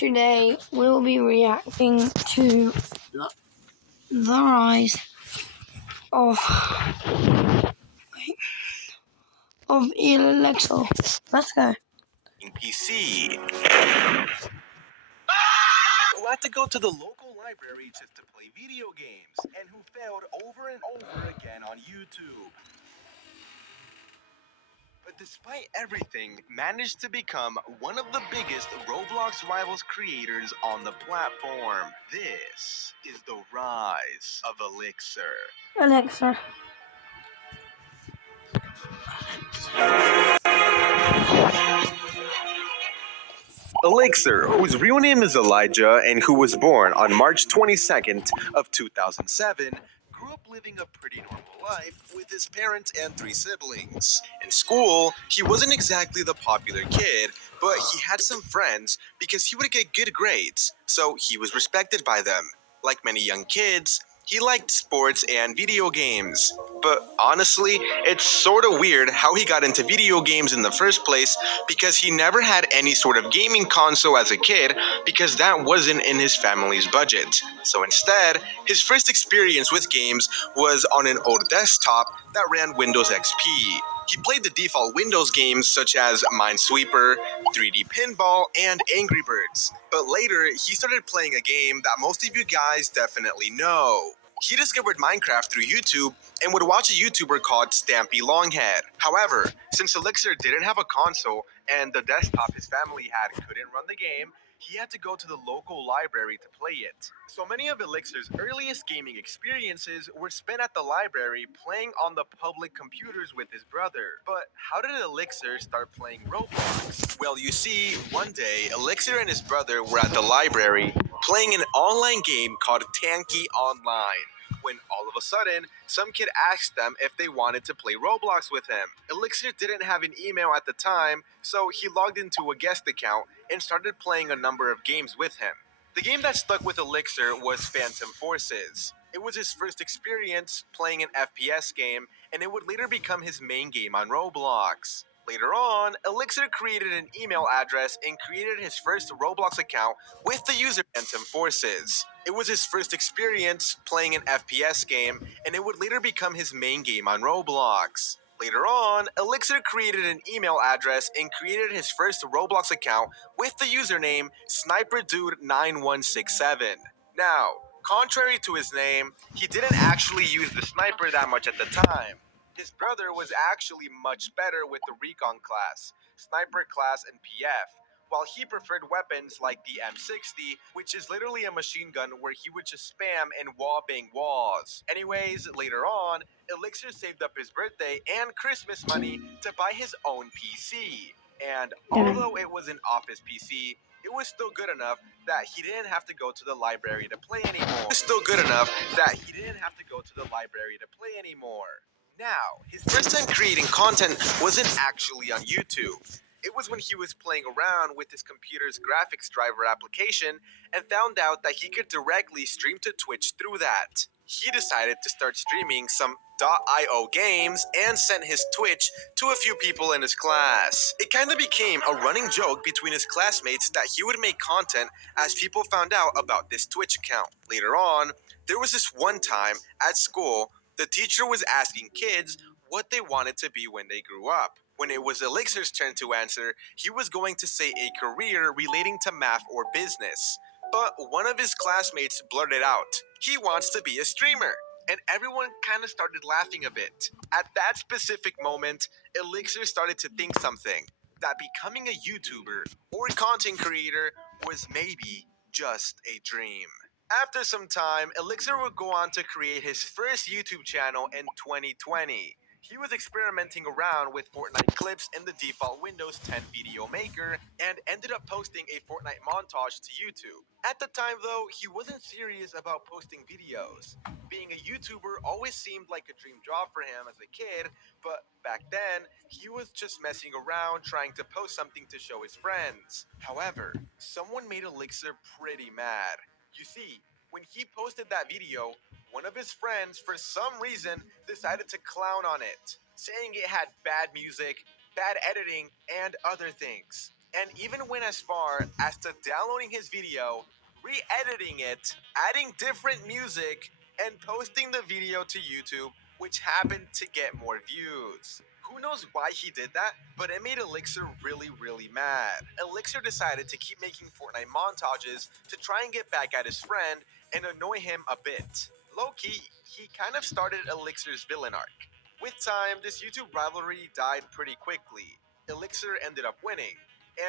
Today we will be reacting to the rise of Elixir. Let's go. PC. Who had to go to the local library just to play video games, and who failed over and over again on YouTube. But despite everything, managed to become one of the biggest Roblox Rivals creators on the platform. This is the rise of Elixir. Elixir. Elixir, whose real name is Elijah and who was born on March 22nd of 2007, grew up living a pretty normal life with his parents and 3 siblings. In school, he wasn't exactly the popular kid, but he had some friends because he would get good grades, so he was respected by them. Like many young kids, he liked sports and video games. But honestly, it's sort of weird how he got into video games in the first place because he never had any sort of gaming console as a kid because that wasn't in his family's budget. So instead, his first experience with games was on an old desktop that ran Windows XP. He played the default Windows games such as Minesweeper, 3D Pinball, and Angry Birds. But later, he started playing a game that most of you guys definitely know. He discovered Minecraft through YouTube and would watch a YouTuber called Stampy Longhead. However, since Elixir didn't have a console and the desktop his family had couldn't run the game, he had to go to the local library to play it. So many of Elixir's earliest gaming experiences were spent at the library playing on the public computers with his brother. But how did Elixir start playing Roblox? Well, you see, one day, Elixir and his brother were at the library playing an online game called Tanky Online, when all of a sudden, some kid asked them if they wanted to play Roblox with him. Elixir didn't have an email at the time, so he logged into a guest account and started playing a number of games with him. The game that stuck with Elixir was Phantom Forces. It was his first experience playing an FPS game, and it would later become his main game on Roblox. Later on, Elixir created an email address and created his first Roblox account with the user Phantom Forces. It was his first experience playing an FPS game, and it would later become his main game on Roblox. Later on, Elixir created an email address and created his first Roblox account with the username SniperDude9167. Now, contrary to his name, he didn't actually use the sniper that much at the time. His brother was actually much better with the recon class, sniper class, and PF, while he preferred weapons like the M60, which is literally a machine gun where he would just spam and wall bang walls. Anyways, later on, Elixir saved up his birthday and Christmas money to buy his own PC. And although it was an office PC, it was still good enough that he didn't have to go to the library to play anymore. Now, his first time creating content wasn't actually on YouTube. It was when he was playing around with his computer's graphics driver application and found out that he could directly stream to Twitch through that. He decided to start streaming some .io games and sent his Twitch to a few people in his class. It kind of became a running joke between his classmates that he would make content as people found out about this Twitch account. Later on, there was this one time at school the teacher was asking kids what they wanted to be when they grew up. When it was Elixir's turn to answer, he was going to say a career relating to math or business. But one of his classmates blurted out, he wants to be a streamer. And everyone kind of started laughing a bit. At that specific moment, Elixir started to think something, that becoming a YouTuber or content creator was maybe just a dream. After some time, Elixir would go on to create his first YouTube channel in 2020. He was experimenting around with Fortnite clips in the default Windows 10 video maker and ended up posting a Fortnite montage to YouTube. At the time though, he wasn't serious about posting videos. Being a YouTuber always seemed like a dream job for him as a kid, but back then, he was just messing around trying to post something to show his friends. However, someone made Elixir pretty mad. You see, when he posted that video, one of his friends, for some reason, decided to clown on it, saying it had bad music, bad editing, and other things. and even went as far as to downloading his video, re-editing it, adding different music, and posting the video to YouTube, which happened to get more views. Who knows why he did that, but it made Elixir really, really mad. Elixir decided to keep making Fortnite montages to try and get back at his friend and annoy him a bit. Low-key, he kind of started Elixir's villain arc. With time, this YouTube rivalry died pretty quickly. Elixir ended up winning,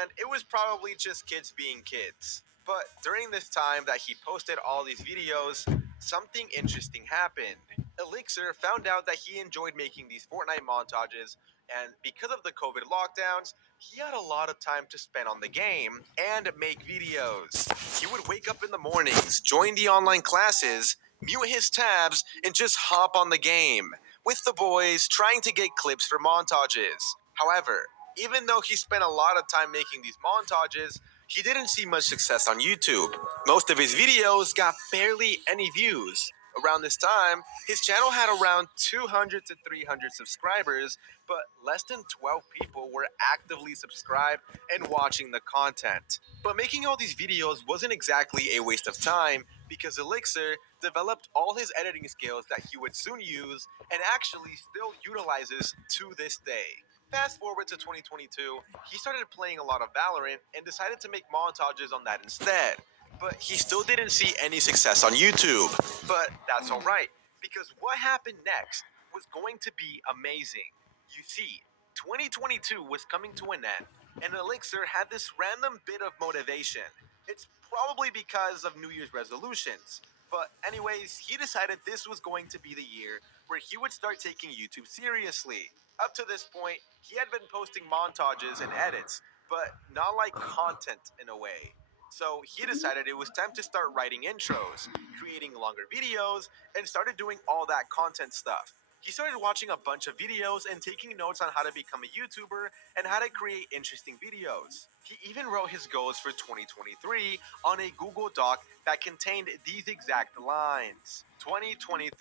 and it was probably just kids being kids. But during this time that he posted all these videos, something interesting happened. Elixir found out that he enjoyed making these Fortnite montages, and because of the COVID lockdowns, he had a lot of time to spend on the game and make videos. He would wake up in the mornings, join the online classes, mute his tabs, and just hop on the game with the boys trying to get clips for montages. However, even though he spent a lot of time making these montages, he didn't see much success on YouTube. Most of his videos got barely any views. Around this time, his channel had around 200 to 300 subscribers, but less than 12 people were actively subscribed and watching the content. But making all these videos wasn't exactly a waste of time because Elixir developed all his editing skills that he would soon use and actually still utilizes to this day. Fast forward to 2022, he started playing a lot of Valorant and decided to make montages on that instead. But he still didn't see any success on YouTube. But that's alright, because what happened next was going to be amazing. You see, 2022 was coming to an end, and Elixir had this random bit of motivation. It's probably because of New Year's resolutions. But, anyways, he decided this was going to be the year where he would start taking YouTube seriously. Up to this point, he had been posting montages and edits, but not like content in a way. So he decided it was time to start writing intros, creating longer videos, and started doing all that content stuff. He started watching a bunch of videos and taking notes on how to become a YouTuber and how to create interesting videos. He even wrote his goals for 2023 on a Google Doc that contained these exact lines: 2023,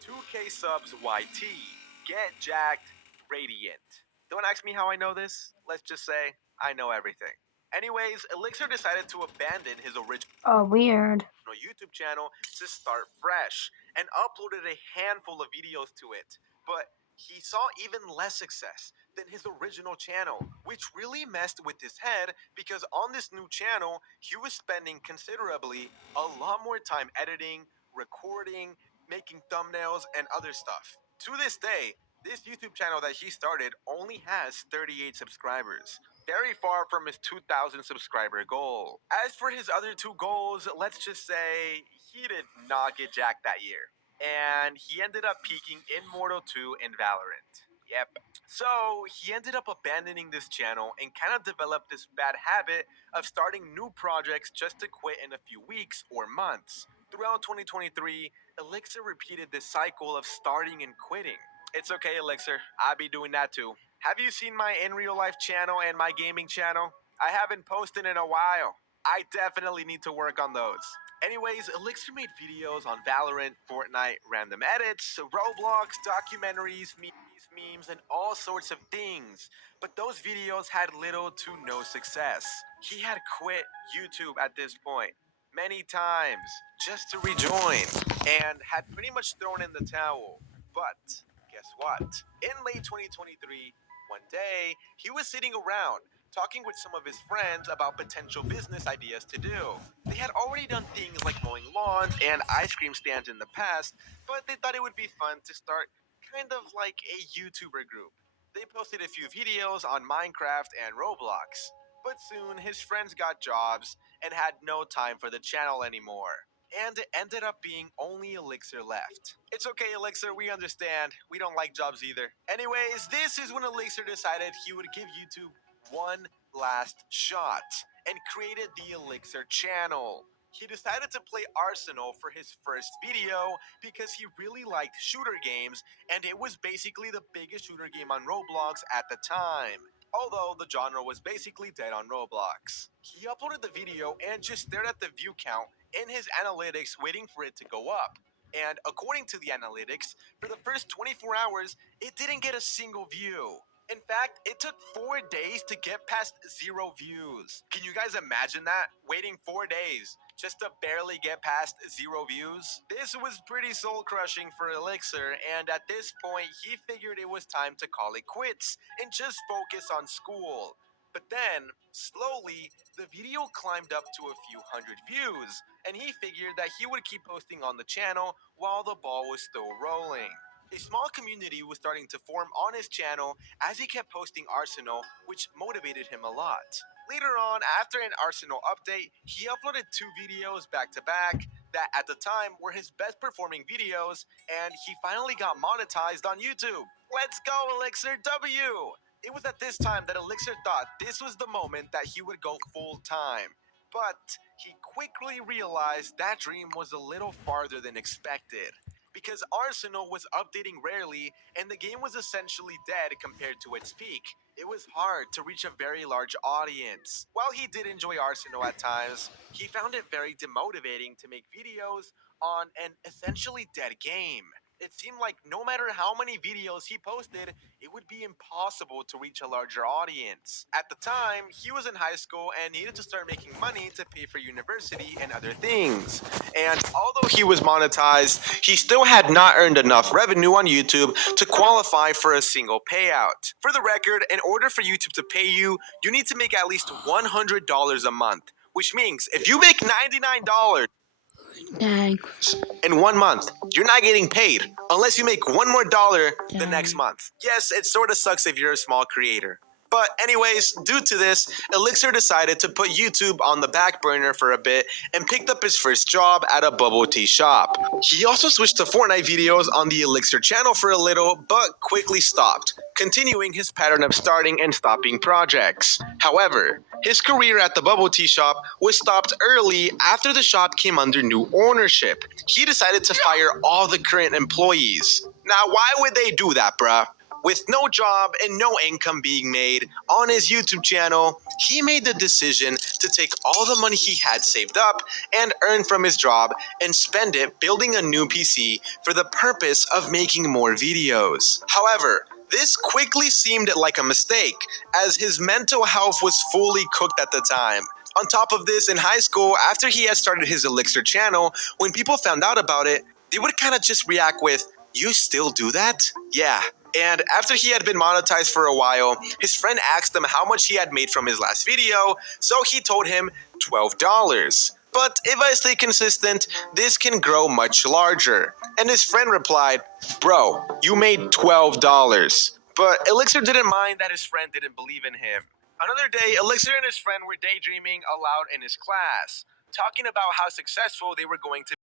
2K subs YT, get jacked, radiant. Don't ask me how I know this. Let's just say I know everything. Anyways, Elixir decided to abandon his original Oh, weird. YouTube channel to start fresh and uploaded a handful of videos to it. But he saw even less success than his original channel, which really messed with his head because on this new channel, he was spending considerably a lot more time editing, recording, making thumbnails, and other stuff. To this day, this YouTube channel that he started only has 38 subscribers, very far from his 2,000 subscriber goal. As for his other two goals, let's just say he did not get jacked that year. And he ended up peaking in Mortal 2 and Valorant. Yep. So he ended up abandoning this channel and kind of developed this bad habit of starting new projects just to quit in a few weeks or months. Throughout 2023, Elixir repeated this cycle of starting and quitting. It's okay, Elixir. I'll be doing that too. Have you seen my in real life channel and my gaming channel? I haven't posted in a while. I definitely need to work on those. Anyways, Elixir made videos on Valorant, Fortnite, random edits, Roblox, documentaries, memes, and all sorts of things. But those videos had little to no success. He had quit YouTube at this point many times just to rejoin and had pretty much thrown in the towel. But guess what? In late 2023, one day, he was sitting around talking with some of his friends about potential business ideas to do. They had already done things like mowing lawns and ice cream stands in the past, but they thought it would be fun to start kind of like a YouTuber group. They posted a few videos on Minecraft and Roblox, but soon his friends got jobs and had no time for the channel anymore. And it ended up being only Elixir left. It's okay, Elixir, we understand. We don't like jobs either. Anyways, this is when Elixir decided he would give YouTube one last shot and created the Elixir channel. He decided to play Arsenal for his first video because he really liked shooter games and it was basically the biggest shooter game on Roblox at the time. Although the genre was basically dead on Roblox. He uploaded the video and just stared at the view count in his analytics waiting for it to go up. And according to the analytics, for the first 24 hours, it didn't get a single view. In fact, it took 4 days to get past 0 views. Can you guys imagine that? Waiting 4 days just to barely get past 0 views? This was pretty soul crushing for Elixir, and at this point, he figured it was time to call it quits and just focus on school. But then, slowly, the video climbed up to a few hundred views, and he figured that he would keep posting on the channel while the ball was still rolling. A small community was starting to form on his channel as he kept posting Arsenal, which motivated him a lot. Later on, after an Arsenal update, he uploaded 2 videos back to back that at the time were his best performing videos, and he finally got monetized on YouTube. Let's go, Elixir W! It was at this time that Elixir thought this was the moment that he would go full time. But he quickly realized that dream was a little farther than expected, because Arsenal was updating rarely and the game was essentially dead compared to its peak. It was hard to reach a very large audience. While he did enjoy Arsenal at times, he found it very demotivating to make videos on an essentially dead game. It seemed like no matter how many videos he posted, it would be impossible to reach a larger audience. At the time, he was in high school and needed to start making money to pay for university and other things. And although he was monetized, he still had not earned enough revenue on YouTube to qualify for a single payout. For the record, in order for YouTube to pay you, you need to make at least $100 a month, which means if you make $99 Dang. in 1 month, you're not getting paid unless you make one more dollar the next month. Yes, it sort of sucks if you're a small creator. But anyways, due to this, Elixir decided to put YouTube on the back burner for a bit and picked up his first job at a bubble tea shop. He also switched to Fortnite videos on the Elixir channel for a little, but quickly stopped, continuing his pattern of starting and stopping projects. However, his career at the bubble tea shop was stopped early after the shop came under new ownership. He decided to fire all the current employees. Now, why would they do that, bruh? With no job and no income being made on his YouTube channel, he made the decision to take all the money he had saved up and earned from his job and spend it building a new PC for the purpose of making more videos. However, this quickly seemed like a mistake, as his mental health was fully cooked at the time. On top of this, in high school, after he had started his Elixir channel, when people found out about it, they would kind of just react with, "You still do that?" Yeah. And after he had been monetized for a while, his friend asked him how much he had made from his last video, so he told him $12. But if I stay consistent, this can grow much larger. And his friend replied, "Bro, you made $12. But Elixir didn't mind that his friend didn't believe in him. Another day, Elixir and his friend were daydreaming aloud in his class, talking about how successful they were going to